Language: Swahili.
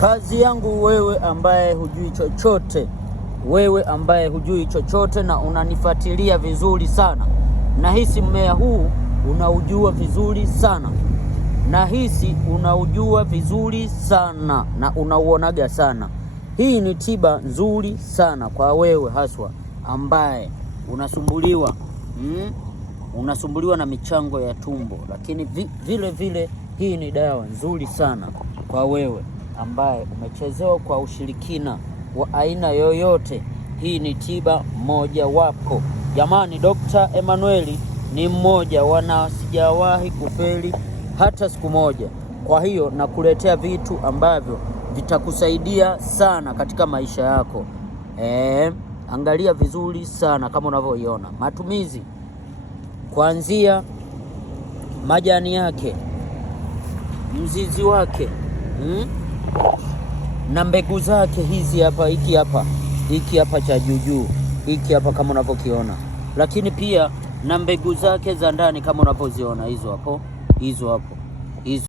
Kazi yangu wewe ambaye hujui chochote, wewe ambaye hujui chochote na unanifuatilia vizuri sana, nahisi mmea huu unaujua vizuri sana, nahisi unaujua vizuri sana na unauonaga sana. Hii ni tiba nzuri sana kwa wewe haswa ambaye unasumbuliwa na michango ya tumbo, lakini vile vile hii ni dawa nzuri sana kwa wewe ambaye umechezewa kwa ushirikina wa aina yoyote. Hii ni tiba moja wapo. Jamani, Dr. Emmanuel ni mmoja sijawahi kufeli hata siku moja. Kwa hiyo nakuletea vitu ambavyo vitakusaidia sana katika maisha yako. Angalia vizuri sana kama unavyoiona. Matumizi kuanzia majani yake, mzizi wake, na mbegu zake hizi hapa, hiki hapa cha juu, hiki hapa kama unavyokiona, lakini pia na mbegu zake za ndani kama unavyoziona hizo hapo.